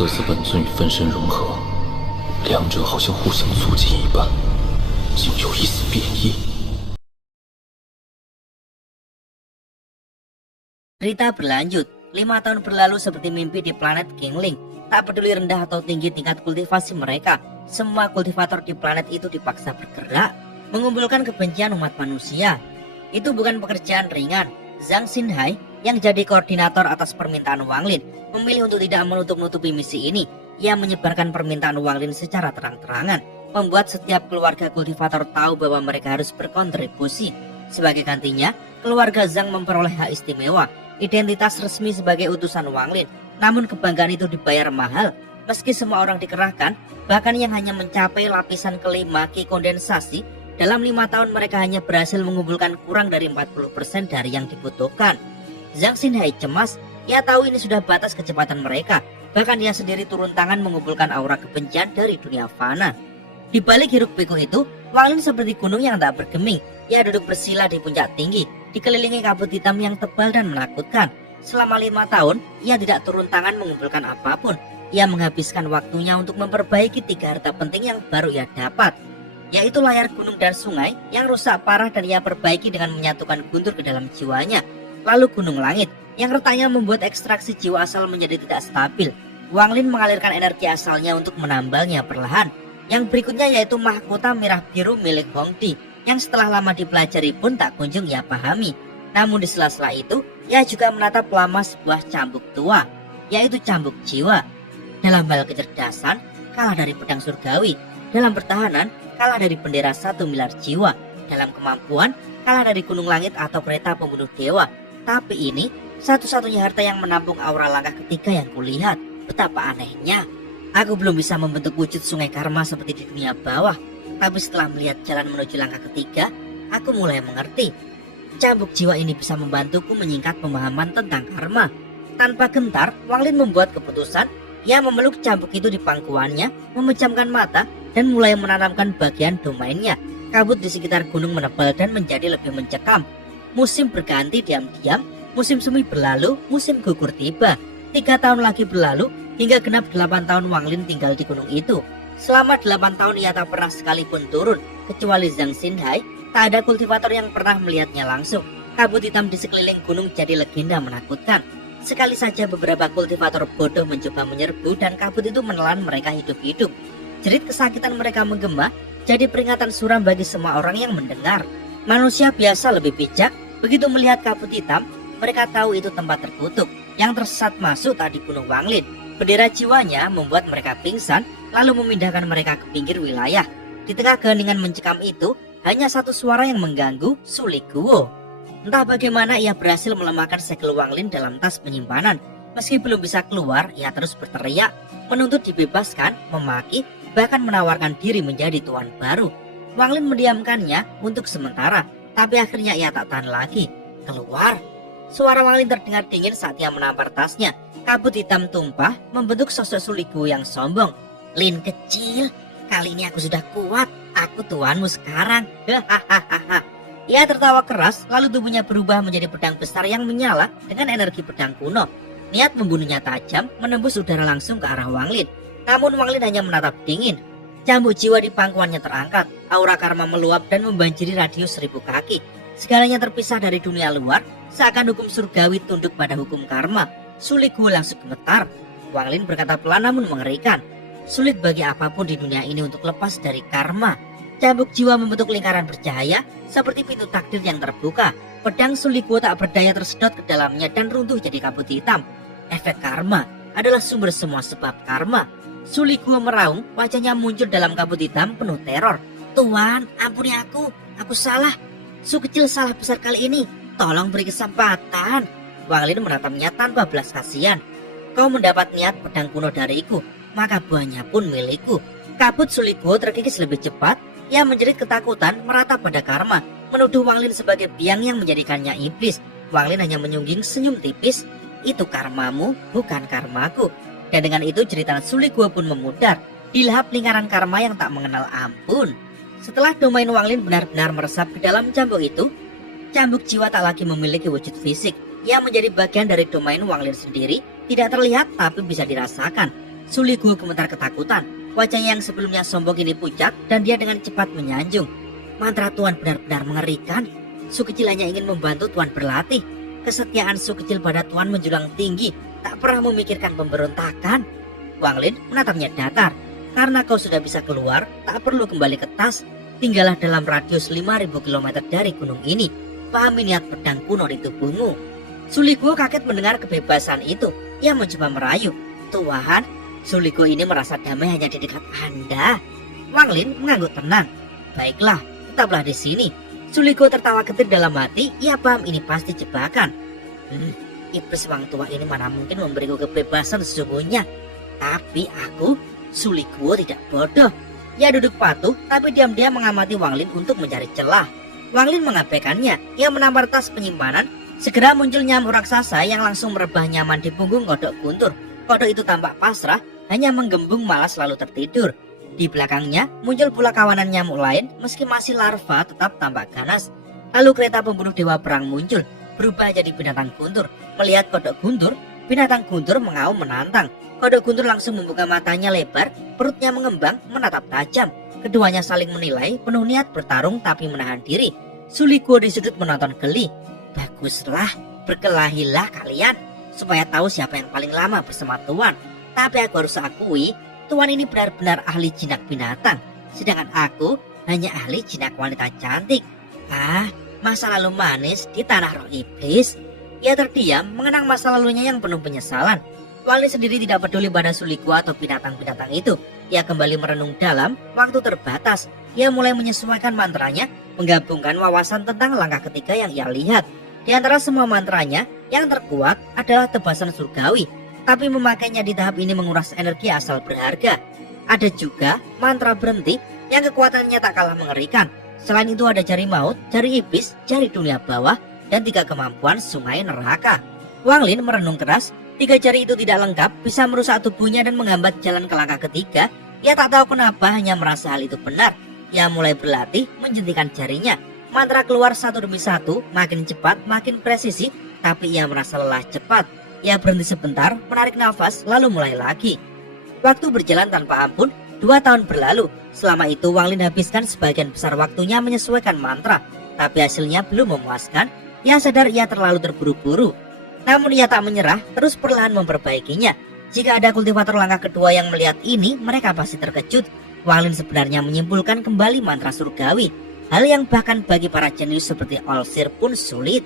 色子本尊与分身融合，两者好像互相促进一般，竟有一丝变异。Cerita berlanjut. 5 tahun berlalu seperti mimpi di planet Kingling. Tak peduli rendah atau tinggi tingkat kultivasi mereka, semua kultivator di planet itu dipaksa bergerak, mengumpulkan kebencian umat manusia. Itu bukan pekerjaan ringan. Zhang Xinhai yang jadi koordinator atas permintaan Wang Lin memilih untuk tidak menutup-nutupi misi ini. Ia menyebarkan permintaan Wang Lin secara terang-terangan, membuat setiap keluarga kultivator tahu bahwa mereka harus berkontribusi. Sebagai gantinya, keluarga Zhang memperoleh hak istimewa, identitas resmi sebagai utusan Wang Lin. Namun kebanggaan itu dibayar mahal. Meski semua orang dikerahkan, bahkan yang hanya mencapai lapisan kelima Ki kondensasi, dalam 5 tahun mereka hanya berhasil mengumpulkan kurang dari 40% dari yang dibutuhkan. Zhang Xinhai cemas. Ia tahu ini sudah batas kecepatan mereka. Bahkan dia sendiri turun tangan mengumpulkan aura kebencian dari dunia fana. Di balik hiruk pikuk itu, Wang Lin seperti gunung yang tak bergeming. Ia duduk bersila di puncak tinggi, dikelilingi kabut hitam yang tebal dan menakutkan. Selama 5 tahun, ia tidak turun tangan mengumpulkan apapun. Ia menghabiskan waktunya untuk memperbaiki 3 harta penting yang baru ia dapat, yaitu layar gunung dan sungai yang rusak parah dan ia perbaiki dengan menyatukan guntur ke dalam jiwanya. Lalu gunung langit yang retaknya membuat ekstraksi jiwa asal menjadi tidak stabil. Wang Lin mengalirkan energi asalnya untuk menambalnya perlahan. Yang berikutnya yaitu mahkota merah biru milik Hongdi, yang setelah lama dipelajari pun tak kunjung ia pahami. Namun di sela-sela itu, ia juga menatap lama sebuah cambuk tua, yaitu cambuk jiwa. Dalam hal kecerdasan, kalah dari pedang surgawi. Dalam pertahanan, kalah dari bendera 1 miliar jiwa. Dalam kemampuan, kalah dari gunung langit atau kereta pembunuh dewa. Tapi ini, satu-satunya harta yang menampung aura langkah ketiga yang kulihat. Betapa anehnya. Aku belum bisa membentuk wujud sungai karma seperti di dunia bawah. Tapi setelah melihat jalan menuju langkah ketiga, aku mulai mengerti. Cambuk jiwa ini bisa membantuku menyingkat pemahaman tentang karma. Tanpa gentar, Wang Lin membuat keputusan. Ia memeluk cambuk itu di pangkuannya, memejamkan mata, dan mulai menanamkan bagian domainnya. Kabut di sekitar gunung menebal dan menjadi lebih mencekam. Musim berganti diam-diam, musim semi berlalu, musim gugur tiba. 3 tahun lagi berlalu, hingga genap 8 tahun Wang Lin tinggal di gunung itu. Selama 8 tahun ia tak pernah sekalipun turun, kecuali Zhang Xinhai. Tak ada kultivator yang pernah melihatnya langsung. Kabut hitam di sekeliling gunung jadi legenda menakutkan. Sekali saja beberapa kultivator bodoh mencoba menyerbu dan kabut itu menelan mereka hidup-hidup. Jerit kesakitan mereka menggema, jadi peringatan suram bagi semua orang yang mendengar. Manusia biasa lebih bijak, begitu melihat kabut hitam, mereka tahu itu tempat terkutuk. Yang tersesat masuk tadi Gunung Wang Lin. Bendera jiwanya membuat mereka pingsan, lalu memindahkan mereka ke pinggir wilayah. Di tengah keheningan mencekam itu, hanya satu suara yang mengganggu, Sulik Guo. Entah bagaimana ia berhasil melemahkan segel Wang Lin dalam tas penyimpanan. Meski belum bisa keluar, ia terus berteriak, menuntut dibebaskan, memaki, bahkan menawarkan diri menjadi tuan baru. Wang Lin mendiamkannya untuk sementara, tapi akhirnya ia tak tahan lagi. Keluar. Suara Wang Lin terdengar dingin saat ia menampar tasnya. Kabut hitam tumpah membentuk sosok Sulik Guo yang sombong. Lin kecil, kali ini aku sudah kuat. Aku tuanmu sekarang. Hahaha. Ia tertawa keras, lalu tubuhnya berubah menjadi pedang besar yang menyala dengan energi pedang kuno. Niat membunuhnya tajam, menembus udara langsung ke arah Wang Lin. Namun Wang Lin hanya menatap dingin. Cambuk jiwa di pangkuannya terangkat. Aura karma meluap dan membanjiri radius 1000 kaki. Segalanya terpisah dari dunia luar, seakan hukum surgawi tunduk pada hukum karma. Sulit Guo langsung gemetar. Wang Lin berkata pelan namun mengerikan. Sulit bagi apapun di dunia ini untuk lepas dari karma. Cambuk jiwa membentuk lingkaran bercahaya seperti pintu takdir yang terbuka. Pedang Sulik Guo tak berdaya tersedot ke dalamnya dan runtuh jadi kabut hitam. Efek karma adalah sumber semua sebab karma. Sulik Guo meraung, wajahnya muncul dalam kabut hitam penuh teror. Tuan, ampuni aku salah. Su kecil salah besar kali ini. Tolong beri kesempatan. Wang Lin menatapnya tanpa belas kasihan. Kau mendapat niat pedang kuno dariku, maka buahnya pun milikku. Kabut Sulik Guo terkikis lebih cepat. Ia menjerit ketakutan meratap pada karma, menuduh Wang Lin sebagai biang yang menjadikannya iblis. Wang Lin hanya menyungging senyum tipis. Itu karmamu, bukan karmaku. Dan dengan itu jeritan Sulik Guo pun memudar, dilahap lingkaran karma yang tak mengenal ampun. Setelah domain Wang Lin benar-benar meresap ke dalam cambuk itu, cambuk jiwa tak lagi memiliki wujud fisik. Ia menjadi bagian dari domain Wang Lin sendiri, tidak terlihat tapi bisa dirasakan. Suli Guo gemetar ketakutan. Wajahnya yang sebelumnya sombong ini pucat dan dia dengan cepat menyanjung. Mantra Tuan benar-benar mengerikan. Su kecil hanya ingin membantu Tuan berlatih. Kesetiaan Su kecil pada Tuan menjulang tinggi, tak pernah memikirkan pemberontakan. Wang Lin menatapnya datar. Karena kau sudah bisa keluar, tak perlu kembali ke tas. Tinggallah dalam radius 5.000 km dari gunung ini. Pahami niat pedang kuno di tubuhmu. Suli Guo kaget mendengar kebebasan itu. Ia mencoba merayu. Tuan, Suli Guo ini merasa damai hanya di dekat Anda. Wang Lin mengangguk tenang. Baiklah, tetaplah di sini. Suli Guo tertawa ketir dalam hati. Ia paham ini pasti jebakan. Iblis Wang tua ini mana mungkin memberiku kebebasan sesungguhnya. Tapi aku, Suli Guo, tidak bodoh. Ia duduk patuh, tapi diam-diam mengamati Wang Lin untuk mencari celah. Wang Lin mengabaikannya. Ia menampar tas penyimpanan. Segera muncul nyamuk raksasa yang langsung merebah nyaman di punggung kodok guntur. Kodok itu tampak pasrah, hanya menggembung malas lalu tertidur. Di belakangnya muncul pula kawanan nyamuk lain, meski masih larva tetap tampak ganas. Lalu kereta pembunuh dewa perang muncul, berubah jadi binatang guntur. Melihat kodok guntur, binatang guntur mengaum menantang. Kodok guntur langsung membuka matanya lebar, perutnya mengembang, menatap tajam. Keduanya saling menilai, penuh niat bertarung tapi menahan diri. Suli Guo di sudut menonton geli. Baguslah, berkelahilah kalian, supaya tahu siapa yang paling lama bersama Tuan. Tapi aku harus akui, Tuan ini benar-benar ahli jinak binatang. Sedangkan aku hanya ahli jinak wanita cantik. Masa lalu manis di tanah roh iblis. Ia terdiam mengenang masa lalunya yang penuh penyesalan. Wang Lin sendiri tidak peduli pada Suli Guo atau binatang-binatang itu. Ia kembali merenung dalam, waktu terbatas. Ia mulai menyesuaikan mantranya, menggabungkan wawasan tentang langkah ketiga yang ia lihat. Di antara semua mantranya, yang terkuat adalah tebasan surgawi. Tapi memakainya di tahap ini menguras energi asal berharga. Ada juga mantra berhenti yang kekuatannya tak kalah mengerikan. Selain itu ada jari maut, jari iblis, jari dunia bawah, dan 3 kemampuan sungai neraka. Wang Lin merenung keras. 3 jari itu tidak lengkap, bisa merusak tubuhnya dan menghambat jalan ke langkah ketiga. Ia tak tahu kenapa, hanya merasa hal itu benar. Ia mulai berlatih menjentikan jarinya. Mantra keluar satu demi satu, makin cepat, makin presisi, tapi ia merasa lelah cepat. Ia berhenti sebentar, menarik nafas, lalu mulai lagi. Waktu berjalan tanpa ampun, 2 tahun berlalu. Selama itu Wang Lin habiskan sebagian besar waktunya menyesuaikan mantra, tapi hasilnya belum memuaskan. Ia sadar ia terlalu terburu-buru. Namun ia tak menyerah, terus perlahan memperbaikinya. Jika ada kultivator langkah kedua yang melihat ini, mereka pasti terkejut. Wang Lin sebenarnya menyimpulkan kembali mantra surgawi, hal yang bahkan bagi para jenius seperti Olsir pun sulit.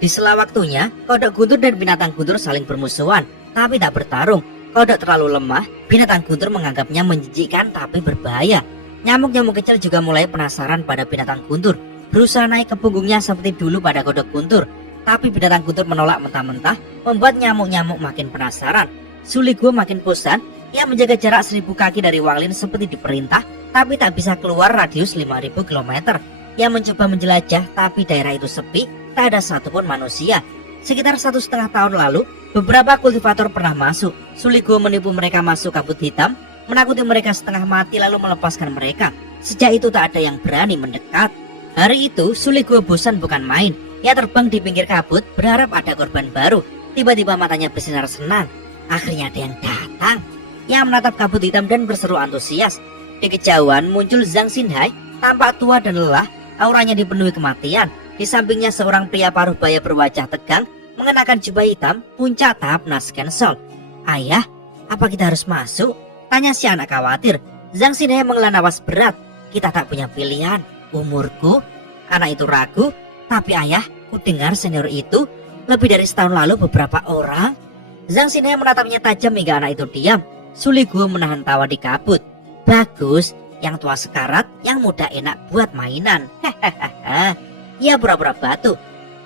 Di sela waktunya, kodok guntur dan binatang guntur saling bermusuhan, tapi tak bertarung. Kodok terlalu lemah, binatang guntur menganggapnya menjijikkan tapi berbahaya. Nyamuk-nyamuk kecil juga mulai penasaran pada binatang guntur, berusaha naik ke punggungnya seperti dulu pada kodok guntur. Tapi binatang guntur menolak mentah-mentah, membuat nyamuk-nyamuk makin penasaran. Suli Guo makin bosan. Ia menjaga jarak 1000 kaki dari Wang Lin seperti diperintah, tapi tak bisa keluar radius 5.000 km. Ia mencoba menjelajah, tapi daerah itu sepi, tak ada satupun manusia. Sekitar 1,5 tahun lalu, beberapa kultivator pernah masuk. Suli Guo menipu mereka masuk kabut hitam, menakuti mereka setengah mati lalu melepaskan mereka. Sejak itu tak ada yang berani mendekat. Hari itu Suli Guo bosan bukan main. Ia terbang di pinggir kabut, berharap ada korban baru. Tiba-tiba matanya bersinar senang. Akhirnya ada yang datang. Ia menatap kabut hitam dan berseru antusias. Di kejauhan muncul Zhang Xinhai, tampak tua dan lelah. Auranya dipenuhi kematian. Di sampingnya seorang pria paruh baya berwajah tegang, mengenakan jubah hitam, puncak tahap Nas Cancel. Ayah, apa kita harus masuk? Tanya si anak khawatir. Zhang Xinhai menghela napas berat. Kita tak punya pilihan. Umurku. Anak itu ragu. Tapi ayah, ku dengar senior itu lebih dari setahun lalu beberapa orang. Zhang Xinhai menatapnya tajam hingga anak itu diam. Suli Guo menahan tawa di kabut. Bagus, yang tua sekarat, yang muda enak buat mainan. Hahaha. Ia pura-pura batu.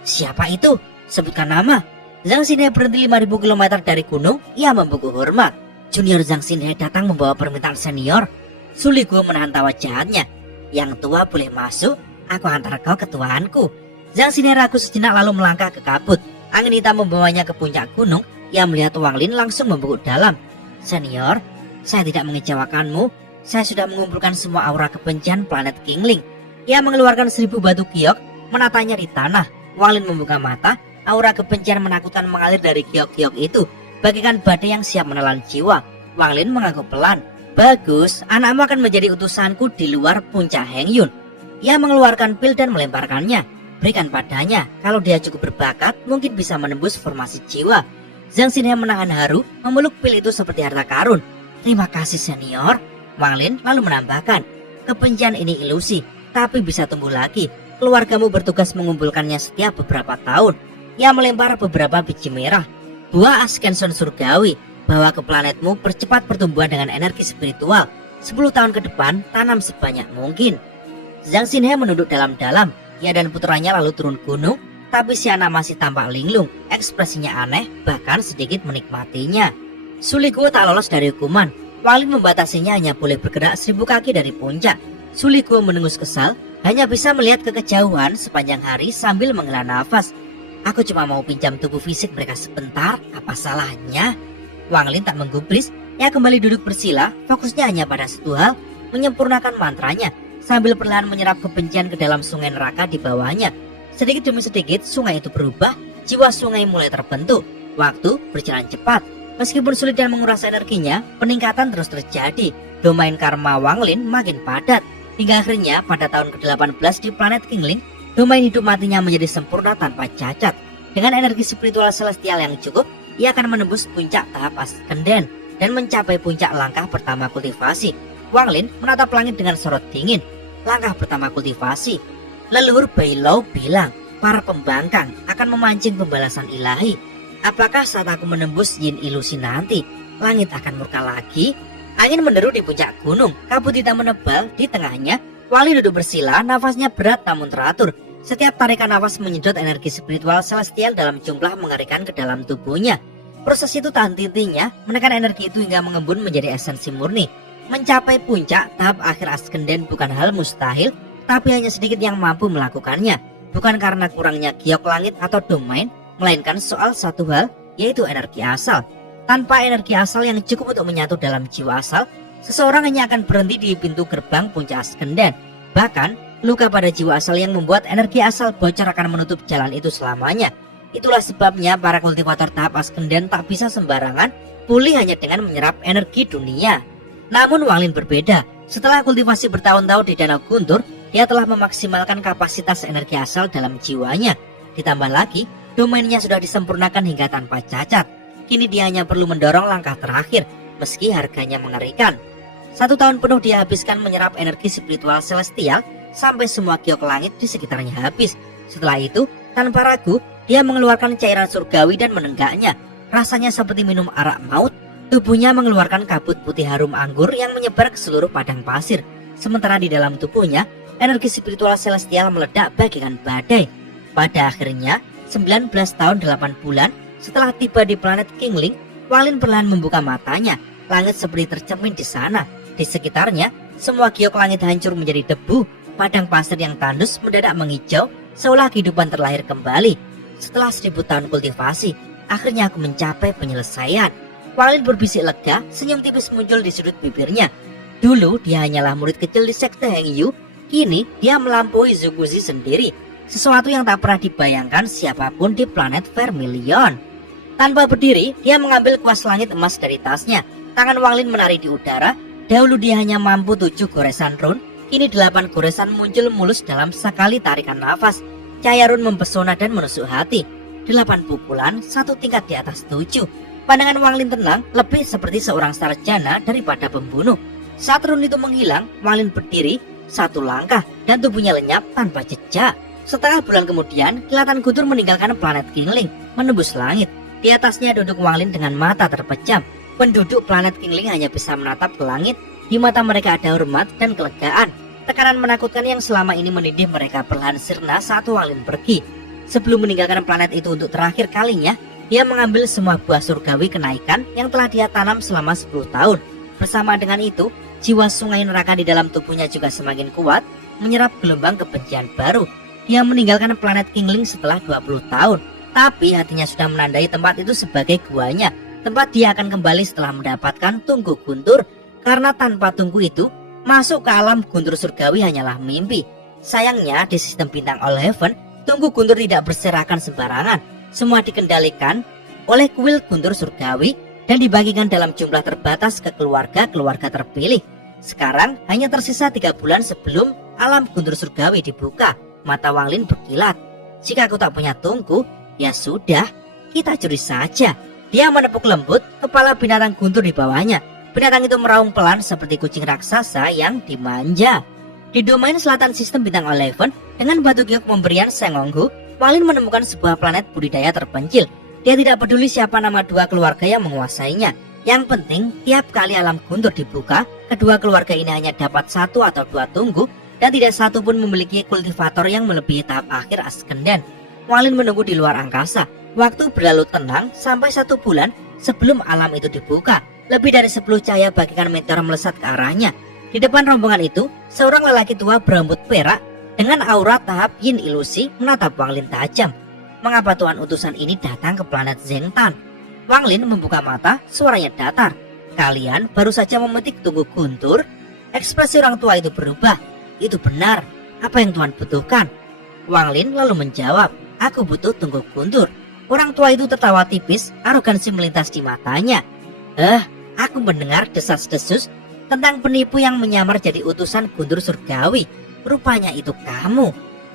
Siapa itu? Sebutkan nama. Zhang Xinhai berhenti 5.000 km dari gunung. Ia membungkuk hormat. Junior Zhang Xinhai datang membawa permintaan senior. Suli Guo menahan tawa jahatnya. Yang tua boleh masuk, aku antar kau ke tuanku. Zhang Xinhai ragu sejenak lalu melangkah ke kabut. Angin hitam membawanya ke puncak gunung. Ia melihat Wang Lin langsung membungkuk dalam. Senior, saya tidak mengecewakanmu. Saya sudah mengumpulkan semua aura kebencian planet Kingling. Ia mengeluarkan 1000 batu giok, menatanya di tanah. Wang Lin membuka mata. Aura kebencian menakutkan mengalir dari giok-giok itu, bagaikan badai yang siap menelan jiwa. Wang Lin mengangguk pelan. Bagus, anakmu akan menjadi utusanku di luar puncak Heng Yun. Ia mengeluarkan pil dan melemparkannya. Berikan padanya, kalau dia cukup berbakat mungkin bisa menembus formasi jiwa. Zhang Xinhe menahan haru, memeluk pil itu seperti harta karun. Terima kasih senior. Wang Lin lalu menambahkan, kebencian ini ilusi, tapi bisa tumbuh lagi. Keluargamu bertugas mengumpulkannya setiap beberapa tahun. Ia melempar beberapa biji merah. Buah ascension surgawi, bawa ke planetmu, percepat pertumbuhan dengan energi spiritual. 10 tahun ke depan, tanam sebanyak mungkin. Zhang Xinhe menunduk dalam-dalam. Ia dan putranya lalu turun gunung, tapi si anak masih tampak linglung. Ekspresinya aneh, bahkan sedikit menikmatinya. Su Liguo tak lolos dari hukuman. Wang Lin membatasinya hanya boleh bergerak 1000 kaki dari puncak. Su Liguo menengus kesal, hanya bisa melihat ke kejauhan sepanjang hari sambil menghela nafas. Aku cuma mau pinjam tubuh fisik mereka sebentar, apa salahnya? Wang Lin tak menggubris, ia kembali duduk bersila, fokusnya hanya pada satu hal, menyempurnakan mantranya, sambil perlahan menyerap kebencian ke dalam sungai neraka di bawahnya. Sedikit demi sedikit sungai itu berubah, jiwa sungai mulai terbentuk. Waktu berjalan cepat, meskipun sulit dan menguras energinya, peningkatan terus terjadi. Domain karma Wang Lin makin padat. Hingga akhirnya pada tahun ke-18 di planet Qingling, domain hidup matinya menjadi sempurna tanpa cacat. Dengan energi spiritual celestial yang cukup, ia akan menembus puncak tahap Ascendant dan mencapai puncak langkah pertama kultivasi. Wang Lin menatap langit dengan sorot dingin. Langkah pertama kultivasi. Leluhur Bai Lao bilang, para pembangkang akan memancing pembalasan ilahi. Apakah saat aku menembus yin ilusi nanti, langit akan murka lagi? Angin menderu di puncak gunung, kabut hitam menebal di tengahnya. Wang Lin duduk bersila, nafasnya berat namun teratur. Setiap tarikan nafas menyedot energi spiritual celestial dalam jumlah mengerikan ke dalam tubuhnya. Proses itu tak henti-hentinya, menekan energi itu hingga mengembun menjadi esensi murni. Mencapai puncak tahap akhir Ascendant bukan hal mustahil, tapi hanya sedikit yang mampu melakukannya. Bukan karena kurangnya giok langit atau domain, melainkan soal satu hal, yaitu energi asal. Tanpa energi asal yang cukup untuk menyatu dalam jiwa asal, seseorang hanya akan berhenti di pintu gerbang puncak Ascendant. Bahkan, luka pada jiwa asal yang membuat energi asal bocor akan menutup jalan itu selamanya. Itulah sebabnya para kultivator tahap Ascendant tak bisa sembarangan pulih hanya dengan menyerap energi dunia. Namun Wang Lin berbeda. Setelah kultivasi bertahun-tahun di Danau Guntur, dia telah memaksimalkan kapasitas energi asal dalam jiwanya. Ditambah lagi, domainnya sudah disempurnakan hingga tanpa cacat. Kini dia hanya perlu mendorong langkah terakhir, meski harganya mengerikan. 1 tahun penuh dia habiskan menyerap energi spiritual celestial sampai semua giok langit di sekitarnya habis. Setelah itu, tanpa ragu, dia mengeluarkan cairan surgawi dan menenggaknya. Rasanya seperti minum arak maut. Tubuhnya mengeluarkan kabut putih harum anggur yang menyebar ke seluruh padang pasir. Sementara di dalam tubuhnya, energi spiritual celestial meledak bagaikan badai. Pada akhirnya, 19 tahun 8 bulan setelah tiba di planet Qingling, Wang Lin perlahan membuka matanya. Langit seperti tercermin di sana. Di sekitarnya, semua giok langit hancur menjadi debu. Padang pasir yang tandus mendadak menghijau, seolah kehidupan terlahir kembali. Setelah 1000 tahun kultivasi, akhirnya aku mencapai penyelesaian. Wang Lin berbisik lega, senyum tipis muncul di sudut bibirnya. Dulu dia hanyalah murid kecil di sekte Heng Yu, kini dia melampaui Zhu Guzi sendiri. Sesuatu yang tak pernah dibayangkan siapapun di planet Vermilion. Tanpa berdiri, dia mengambil kuas langit emas dari tasnya. Tangan Wang Lin menari di udara. Dahulu dia hanya mampu 7 goresan run, kini 8 goresan muncul mulus dalam sekali tarikan nafas. Cahaya run mempesona dan menusuk hati. 8 pukulan, 1 tingkat di atas 7. Pandangan Wang Lin tenang, lebih seperti seorang sarjana daripada pembunuh. Saat run itu menghilang, Wang Lin berdiri 1 langkah dan tubuhnya lenyap tanpa jejak. Setengah bulan kemudian, kilatan guntur meninggalkan planet Qingling, menembus langit. Di atasnya duduk Wang Lin dengan mata terpejam. Penduduk planet Qingling hanya bisa menatap ke langit. Di mata mereka ada hormat dan kelegaan. Tekanan menakutkan yang selama ini menindih mereka perlahan sirna saat Wang Lin pergi. Sebelum meninggalkan planet itu untuk terakhir kalinya, dia mengambil semua buah surgawi kenaikan yang telah dia tanam selama 10 tahun. Bersama dengan itu, jiwa sungai neraka di dalam tubuhnya juga semakin kuat, menyerap gelombang kebencian baru. Dia meninggalkan planet Qingling setelah 20 tahun. Tapi hatinya sudah menandai tempat itu sebagai guanya. Tempat dia akan kembali setelah mendapatkan tungku guntur. Karena tanpa tungku itu, masuk ke alam guntur surgawi hanyalah mimpi. Sayangnya di sistem bintang All Heaven, tungku guntur tidak berserakan sembarangan. Semua dikendalikan oleh kuil guntur surgawi dan dibagikan dalam jumlah terbatas ke keluarga-keluarga terpilih. Sekarang hanya tersisa 3 bulan sebelum alam guntur surgawi dibuka. Mata Wang Lin berkilat. Jika aku tak punya tungku, ya sudah, kita curi saja. Dia menepuk lembut kepala binatang guntur di bawahnya. Binatang itu meraung pelan seperti kucing raksasa yang dimanja. Di domain selatan sistem bintang 11, dengan batu giok pemberian Sengonghu, Wang Lin menemukan sebuah planet budidaya terpencil. Dia tidak peduli siapa nama 2 keluarga yang menguasainya. Yang penting, tiap kali alam guntur dibuka, kedua keluarga ini hanya dapat 1 atau 2 tunggu, dan tidak satu pun memiliki kultivator yang melebihi tahap akhir Askenden. Wang Lin menunggu di luar angkasa. Waktu berlalu tenang sampai 1 bulan sebelum alam itu dibuka. Lebih dari 10 cahaya bagikan meteor melesat ke arahnya. Di depan rombongan itu, seorang lelaki tua berambut perak dengan aura tahap yin ilusi menatap Wang Lin tajam. Mengapa tuan utusan ini datang ke planet Zengtan? Wang Lin membuka mata, suaranya datar. Kalian baru saja memetik tunggu guntur? Ekspresi orang tua itu berubah. Itu benar. Apa yang tuan butuhkan? Wang Lin lalu menjawab, aku butuh tunggu guntur. Orang tua itu tertawa tipis, arogansi melintas di matanya. Aku mendengar desas-desus tentang penipu yang menyamar jadi utusan guntur surgawi. Rupanya itu kamu.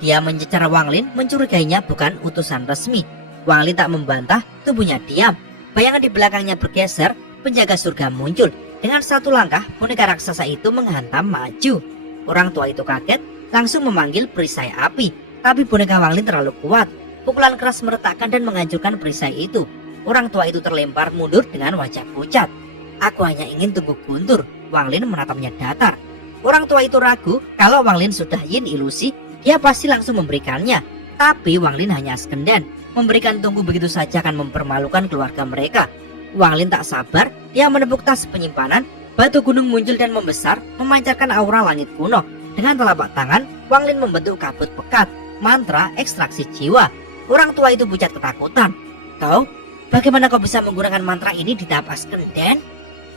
Dia mencecar Wang Lin, mencurigainya bukan utusan resmi. Wang Lin tak membantah, tubuhnya diam. Bayangan di belakangnya bergeser, penjaga surga muncul. Dengan 1 langkah, boneka raksasa itu menghantam maju. Orang tua itu kaget, langsung memanggil perisai api. Tapi boneka Wang Lin terlalu kuat. Pukulan keras meretakkan dan menghancurkan perisai itu. Orang tua itu terlempar mundur dengan wajah pucat. Aku hanya ingin tunggu guntur. Wang Lin menatapnya datar. Orang tua itu ragu, kalau Wang Lin sudah yin ilusi, dia pasti langsung memberikannya. Tapi Wang Lin hanya Askenden. Memberikan tunggu begitu saja akan mempermalukan keluarga mereka. Wang Lin tak sabar, dia menepuk tas penyimpanan. Batu gunung muncul dan membesar, memancarkan aura langit kuno. Dengan telapak tangan, Wang Lin membentuk kabut pekat, mantra ekstraksi jiwa. Orang tua itu pucat ketakutan. Kau, bagaimana kau bisa menggunakan mantra ini di tahap Askenden?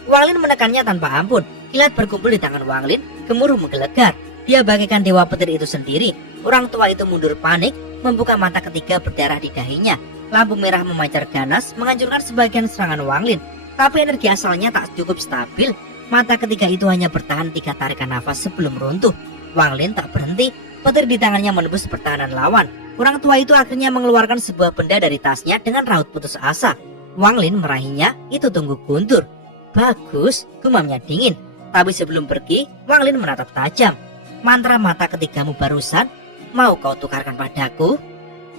Wang Lin menekannya tanpa ampun. Kilat berkumpul di tangan Wang Lin, gemuruh menggelegar. Dia bagaikan dewa petir itu sendiri. Orang tua itu mundur panik, membuka mata ketiga berdarah di dahinya. Lampu merah memancar ganas, menghancurkan sebagian serangan Wang Lin. Tapi energi asalnya tak cukup stabil. Mata ketiga itu hanya bertahan 3 tarikan nafas sebelum runtuh. Wang Lin tak berhenti, petir di tangannya menembus pertahanan lawan. Orang tua itu akhirnya mengeluarkan sebuah benda dari tasnya dengan raut putus asa. Wang Lin meraihnya, itu tunggu guntur. Bagus, gumamnya dingin. Tapi sebelum pergi, Wang Lin menatap tajam. Mantra mata ketigamu barusan, mau kau tukarkan padaku?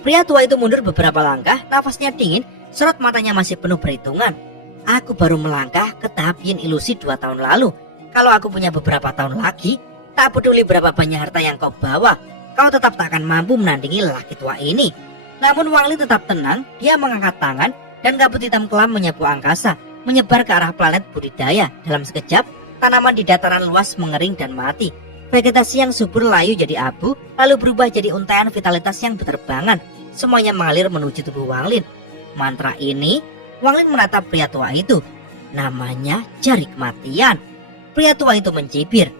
Pria tua itu mundur beberapa langkah, nafasnya dingin, sorot matanya masih penuh perhitungan. Aku baru melangkah ke tahap yin ilusi 2 tahun lalu. Kalau aku punya beberapa tahun lagi, tak peduli berapa banyak harta yang kau bawa, kau tetap tak akan mampu menandingi lelaki tua ini. Namun Wang Lin tetap tenang, dia mengangkat tangan dan kabut hitam kelam menyapu angkasa, menyebar ke arah planet budidaya. Dalam sekejap, tanaman di dataran luas mengering dan mati. Vegetasi yang subur layu jadi abu, lalu berubah jadi untaian vitalitas yang berterbangan. Semuanya mengalir menuju tubuh Wang Lin. Mantra ini, Wang Lin menatap pria tua itu. Namanya Jari Kematian. Pria tua itu mencibir.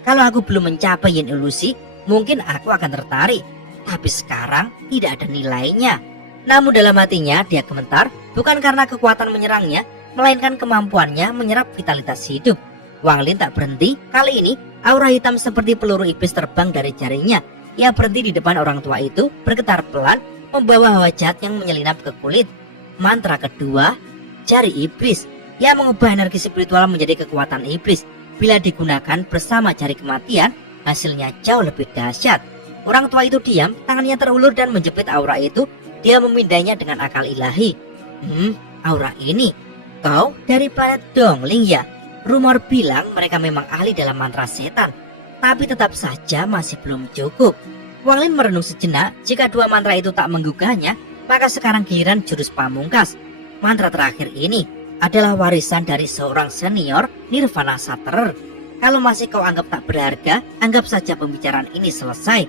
Kalau aku belum mencapai yin ilusi, mungkin aku akan tertarik. Tapi sekarang tidak ada nilainya. Namun dalam hatinya dia gemetar, bukan karena kekuatan menyerangnya, melainkan kemampuannya menyerap vitalitas hidup. Wang Lin tak berhenti. Kali ini aura hitam seperti peluru iblis terbang dari jarinya. Ia berhenti di depan orang tua itu, bergetar pelan, membawa hawa jahat yang menyelinap ke kulit. Mantra kedua, Jari Iblis. Ia mengubah energi spiritual menjadi kekuatan iblis. Bila digunakan bersama Jari Kematian, hasilnya jauh lebih dahsyat. Orang tua itu diam, tangannya terulur dan menjepit aura itu. Dia memindahnya dengan akal ilahi. Aura ini, kau dari planet Dongling ya? Rumor bilang mereka memang ahli dalam mantra setan, tapi tetap saja masih belum cukup. Wang Lin merenung sejenak. Jika 2 mantra itu tak menggugahnya, maka sekarang giliran jurus pamungkas. Mantra terakhir ini adalah warisan dari seorang senior Nirvana Shatterer. Kalau masih kau anggap tak berharga, anggap saja pembicaraan ini selesai.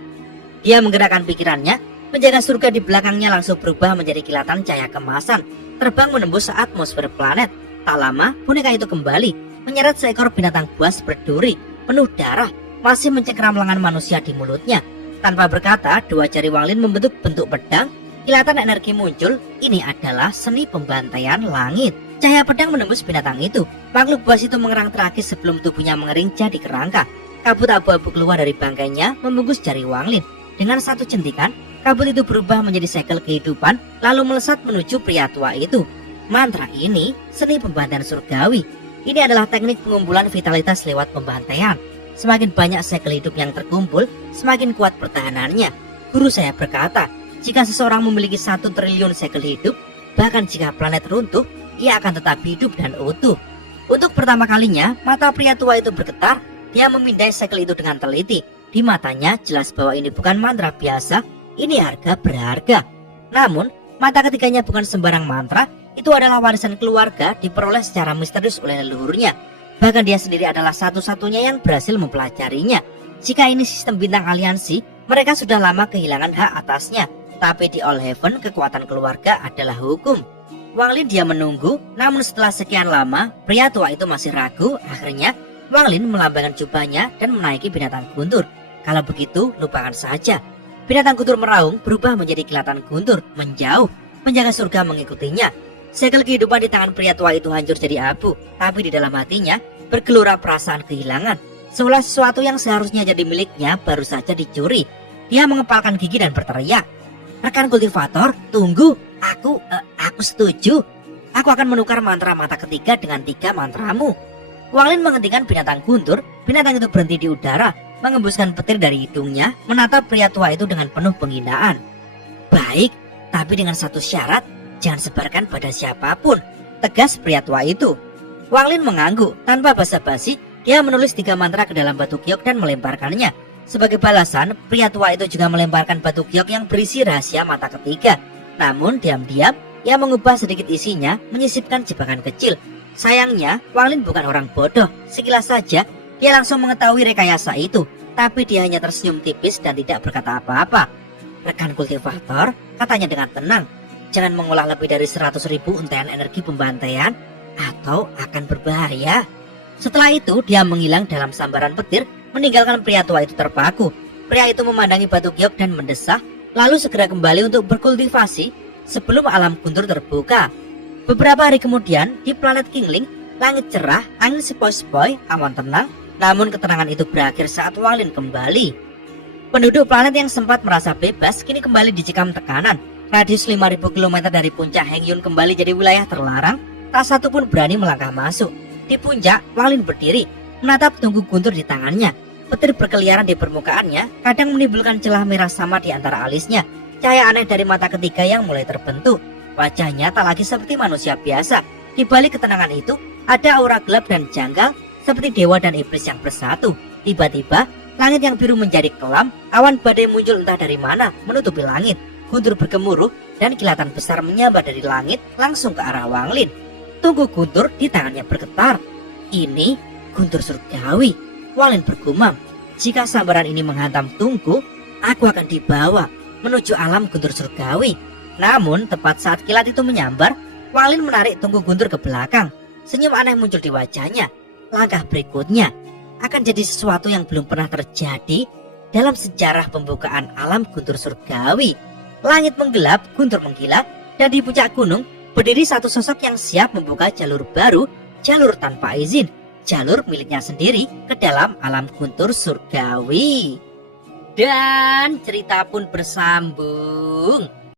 Dia menggerakkan pikirannya. Penjaga surga di belakangnya langsung berubah menjadi kilatan cahaya kemasan, terbang menembus atmosfer planet. Tak lama, boneka itu kembali menyeret seekor binatang buas berduri, penuh darah, masih mencengkeram lengan manusia di mulutnya. Tanpa berkata, 2 jari Wang Lin membentuk bentuk pedang. Kilatan energi muncul. Ini adalah seni pembantaian langit. Cahaya pedang menembus binatang itu. Makhluk buas itu mengerang terakhir sebelum tubuhnya mengering jadi kerangka. Kabut abu-abu keluar dari bangkainya membungkus jari Wang Lin. Dengan satu centikan, kabut itu berubah menjadi segel kehidupan lalu melesat menuju pria tua itu. Mantra ini seni pembantaian surgawi. Ini adalah teknik pengumpulan vitalitas lewat pembantaian. Semakin banyak segel hidup yang terkumpul, semakin kuat pertahanannya. Guru saya berkata, jika seseorang memiliki 1 triliun segel hidup, bahkan jika planet runtuh, ia akan tetap hidup dan utuh. Untuk pertama kalinya, mata pria tua itu bergetar. Dia memindai segel itu dengan teliti. Di matanya jelas bahwa ini bukan mantra biasa, ini harga berharga. Namun, mata ketiganya bukan sembarang mantra, itu adalah warisan keluarga diperoleh secara misterius oleh leluhurnya. Bahkan dia sendiri adalah satu-satunya yang berhasil mempelajarinya. Jika ini sistem bintang aliansi, mereka sudah lama kehilangan hak atasnya. Tapi di All Heaven, kekuatan keluarga adalah hukum. Wang Lin dia menunggu, namun setelah sekian lama, pria tua itu masih ragu. Akhirnya, Wang Lin melambaikan jubahnya dan menaiki binatang guntur. Kalau begitu, lupakan saja. Binatang guntur meraung berubah menjadi kilatan guntur, menjauh. Penjaga surga mengikutinya. Segel kehidupan di tangan pria tua itu hancur jadi abu, tapi di dalam hatinya bergelora perasaan kehilangan. Seolah sesuatu yang seharusnya jadi miliknya baru saja dicuri. Dia mengepalkan gigi dan berteriak, "Rekan kultivator, tunggu! Aku setuju. Aku akan menukar mantra mata ketiga dengan 3 mantramu." Wang Lin menghentikan binatang guntur. Binatang itu berhenti di udara, mengembuskan petir dari hidungnya, menatap pria tua itu dengan penuh penghinaan. "Baik, tapi dengan satu syarat, jangan sebarkan pada siapapun," tegas pria tua itu. Wang Lin mengangguk. Tanpa basa-basi, dia menulis 3 mantra ke dalam batu giok dan melemparkannya. Sebagai balasan, pria tua itu juga melemparkan batu giok yang berisi rahasia mata ketiga. Namun diam-diam, ia mengubah sedikit isinya, menyisipkan jebakan kecil. Sayangnya, Wang Lin bukan orang bodoh. Sekilas saja, dia langsung mengetahui rekayasa itu. Tapi dia hanya tersenyum tipis dan tidak berkata apa-apa. "Rekan kultivator," katanya dengan tenang, "jangan mengolah lebih dari 100.000 untaian energi pembantaian, atau akan berbahaya." Setelah itu, dia menghilang dalam sambaran petir, meninggalkan pria tua itu terpaku. Pria itu memandangi batu giok dan mendesah, lalu segera kembali untuk berkultivasi sebelum alam guntur terbuka. Beberapa hari kemudian, di planet Kingling, langit cerah, angin sepoi-sepoi, awan tenang. Namun ketenangan itu berakhir saat Wang Lin kembali. Penduduk planet yang sempat merasa bebas kini kembali dicekam tekanan. Radius 5.000 km dari puncak Hengyun kembali jadi wilayah terlarang. Tak satu pun berani melangkah masuk. Di puncak, Wang Lin berdiri, menatap tunggu guntur di tangannya. Petir berkeliaran di permukaannya, kadang menimbulkan celah merah sama di antara alisnya. Cahaya aneh dari mata ketiga yang mulai terbentuk. Wajahnya tak lagi seperti manusia biasa. Di balik ketenangan itu, ada aura gelap dan janggal, seperti dewa dan iblis yang bersatu. Tiba-tiba, langit yang biru menjadi kelam, awan badai muncul entah dari mana, menutupi langit. Guntur bergemuruh, dan kilatan besar menyambar dari langit langsung ke arah Wang Lin. Tunggu guntur di tangannya bergetar. "Ini guntur surgawi," Wang Lin bergumam. "Jika sambaran ini menghantam tungku, aku akan dibawa menuju alam guntur surgawi." Namun tepat saat kilat itu menyambar, Wang Lin menarik tunggu guntur ke belakang. Senyum aneh muncul di wajahnya. Langkah berikutnya akan jadi sesuatu yang belum pernah terjadi dalam sejarah pembukaan alam guntur surgawi. Langit menggelap, guntur mengkilat, dan di puncak gunung berdiri satu sosok yang siap membuka jalur baru, jalur tanpa izin, jalur miliknya sendiri ke dalam alam guntur surgawi. Dan cerita pun bersambung.